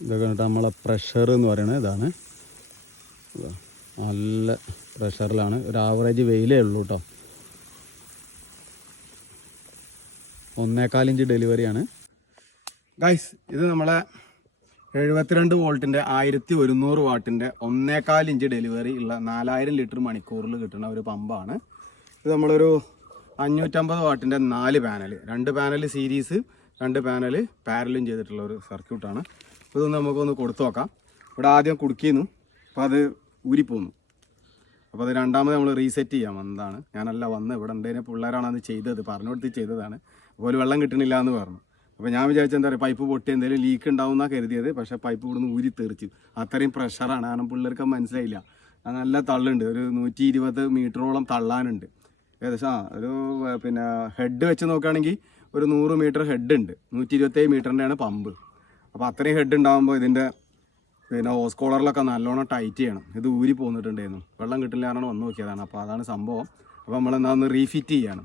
ഇതൊക്കെ കണ്ടിട്ട് നമ്മളെ പ്രഷർ എന്ന് പറയുന്നത് ഇതാണ്. നല്ല പ്രഷറിലാണ് ഒരു ആവറേജ് വെയിലേ ഉള്ളൂ കേട്ടോ ഒന്നേകാൽ ഇഞ്ച് ഡെലിവറിയാണ് ഗൈസ് ഇത് നമ്മളെ എഴുപത്തിരണ്ട് വോൾട്ടിന്റെ ആയിരത്തി ഒരുന്നൂറ് വാട്ടിന്റെ ഒന്നേകാൽ ഇഞ്ച് ഡെലിവറി ഉള്ള നാലായിരം ലിറ്റർ മണിക്കൂറിൽ കിട്ടുന്ന ഒരു പമ്പാണ് ഇത് നമ്മളൊരു അഞ്ഞൂറ്റമ്പത് വാട്ടിന്റെ നാല് പാനൽ രണ്ട് പാനൽ സീരീസ് രണ്ട് പാനൽ പാരലും ചെയ്തിട്ടുള്ള ഒരു സർക്യൂട്ടാണ് ഇതൊന്ന് നമുക്കൊന്ന് കൊടുത്തു നോക്കാം. ഇവിടെ ആദ്യം കുടുക്കിയിരുന്നു അപ്പോൾ അത് ഊരിപ്പോന്നു. അപ്പോൾ അത് രണ്ടാമത് നമ്മൾ റീസെറ്റ് ചെയ്യാം. എന്താണ്? ഞാനല്ല വന്ന് ഇവിടെ ഉണ്ടതിനെ പിള്ളേരാണ് അത് ചെയ്തത്. പറഞ്ഞു കൊടുത്ത് ചെയ്തതാണ് അപ്പോൾ വെള്ളം കിട്ടണില്ല എന്ന് പറഞ്ഞു. അപ്പോൾ ഞാൻ വിചാരിച്ചത് എന്താ പറയുക പൈപ്പ് പൊട്ടി എന്തെങ്കിലും ലീക്ക് ഉണ്ടാവുമെന്നാണ് കരുതിയത്. പക്ഷേ പൈപ്പ് ഇവിടുന്ന് ഊരി തെറിച്ചു. അത്രയും പ്രഷറാണ് കാരണം പിള്ളേർക്ക് മനസ്സിലായില്ല. നല്ല തള്ളുണ്ട്. ഒരു നൂറ്റി ഇരുപത് മീറ്ററോളം തള്ളാനുണ്ട്. ഏകദേശം ആ ഒരു പിന്നെ ഹെഡ് വെച്ച് നോക്കുകയാണെങ്കിൽ ഒരു നൂറ് മീറ്റർ ഹെഡ് ഉണ്ട്. നൂറ്റി ഇരുപത്തേഴ് മീറ്ററിന്റെയാണ് പമ്പ്. അപ്പോൾ അത്രയും ഹെഡ് ഉണ്ടാകുമ്പോൾ ഇതിന്റെ പിന്നെ ഹോസ് കോളറിലൊക്കെ നല്ലോണം ടൈറ്റ് ചെയ്യണം. ഇത് ഊരി പോന്നിട്ടുണ്ടായിരുന്നു. വെള്ളം കിട്ടില്ല കാരണം വന്ന് നോക്കിയതാണ്. അപ്പോൾ അതാണ് സംഭവം. അപ്പോൾ നമ്മൾ എന്നാ ഒന്ന് റീഫിറ്റ് ചെയ്യാണ്.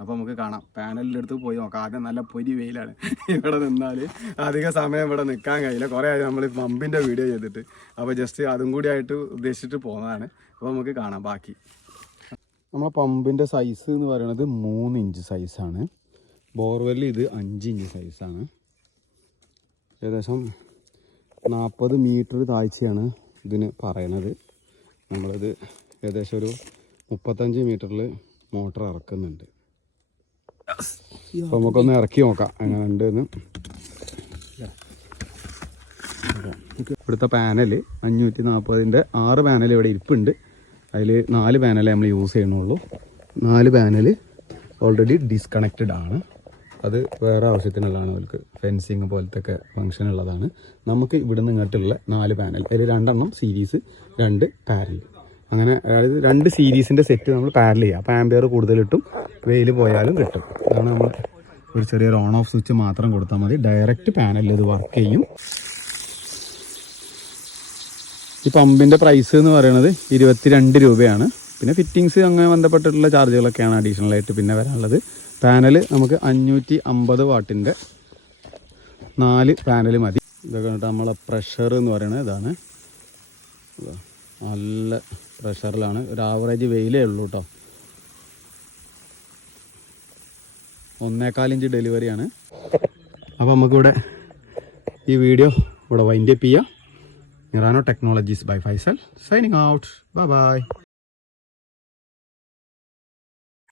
അപ്പോൾ നമുക്ക് കാണാം. പാനലിന്റെ അടുത്ത് പോയി നോക്കാം. ആദ്യം നല്ല പൊരി വെയിലാണ്. ഇവിടെ നിന്നാൽ അധിക സമയം ഇവിടെ നിൽക്കാൻ കഴിയില്ല. കുറേ ആയി നമ്മൾ പമ്പിന്റെ വീഡിയോ ചെയ്തിട്ട്. അപ്പോൾ ജസ്റ്റ് അതും കൂടി ആയിട്ട് ഉദ്ദേശിച്ചിട്ട് പോകുന്നതാണ് അപ്പോൾ നമുക്ക് കാണാം ബാക്കി. നമ്മളെ പമ്പിന്റെ സൈസ് എന്ന് പറയുന്നത് മൂന്ന് ഇഞ്ച് സൈസാണ് ബോർവെല്ലിൽ ഇത് അഞ്ച് ഇഞ്ച് സൈസാണ് ഏകദേശം നാൽപ്പത് മീറ്റർ താഴ്ചയാണ് ഇതിന് പറയണത്. നമ്മളിത് ഏകദേശം ഒരു മുപ്പത്തഞ്ച് മീറ്ററിൽ മോട്ടർ ഇറക്കുന്നുണ്ട്. അപ്പോൾ നമുക്കൊന്ന് ഇറക്കി നോക്കാം എങ്ങനെ ഉണ്ട് എന്ന് ഇവിടുത്തെ പാനൽ അഞ്ഞൂറ്റി നാൽപ്പതിന്റെ ആറ് പാനൽ ഇവിടെ ഇരിപ്പുണ്ട്. അതിൽ നാല് പാനലേ നമ്മൾ യൂസ് ചെയ്യണുള്ളൂ നാല് പാനൽ ഓൾറെഡി ഡിസ്കണക്റ്റഡ് ആണ്. അത് വേറെ ആവശ്യത്തിനുള്ളതാണ്. അവർക്ക് ഫെൻസിങ് പോലത്തെ ഒക്കെ ഫംഗ്ഷൻ ഉള്ളതാണ്. നമുക്ക് ഇവിടുന്ന് ഇങ്ങോട്ടുള്ള നാല് പാനൽ അതിൽ രണ്ടെണ്ണം സീരീസ് രണ്ട് പാരൽ അങ്ങനെ അതായത് രണ്ട് സീരീസിന്റെ സെറ്റ് നമ്മൾ പാരൽ ചെയ്യുക അപ്പോൾ ആംബിയർ കൂടുതൽ കിട്ടും വെയിൽ പോയാലും കിട്ടും. അതാണ് നമ്മൾ ഒരു ചെറിയൊരു ഓൺ ഓഫ് സ്വിച്ച് മാത്രം കൊടുത്താൽ മതി. ഡയറക്റ്റ് പാനലിൽ ഇത് വർക്ക് ചെയ്യും. ഈ പമ്പിന്റെ പ്രൈസ് എന്ന് പറയുന്നത് ഇരുപത്തിരണ്ട് രൂപയാണ്. പിന്നെ ഫിറ്റിങ്സ് അങ്ങനെ ബന്ധപ്പെട്ടിട്ടുള്ള ചാർജുകളൊക്കെയാണ് അഡീഷണൽ ആയിട്ട് പിന്നെ വരാനുള്ളത്. പാനൽ നമുക്ക് അഞ്ഞൂറ്റി അമ്പത് വാട്ടിന്റെ നാല് പാനൽ മതി. ഇതൊക്കെ കണ്ടിട്ട് നമ്മളെ പ്രഷർ എന്ന് പറയുന്നത് ഇതാണ്. നല്ല പ്രഷറിലാണ് ഒരു ആവറേജ് വെയിലേ ഉള്ളൂ കേട്ടോ ഒന്നേക്കാലിഞ്ച് ഡെലിവറിയാണ് അപ്പോൾ നമുക്കിവിടെ ഈ വീഡിയോ ഇവിടെ വൈൻഡപ്പ് ചെയ്യാം. Irano technologies by Faisal signing out bye bye.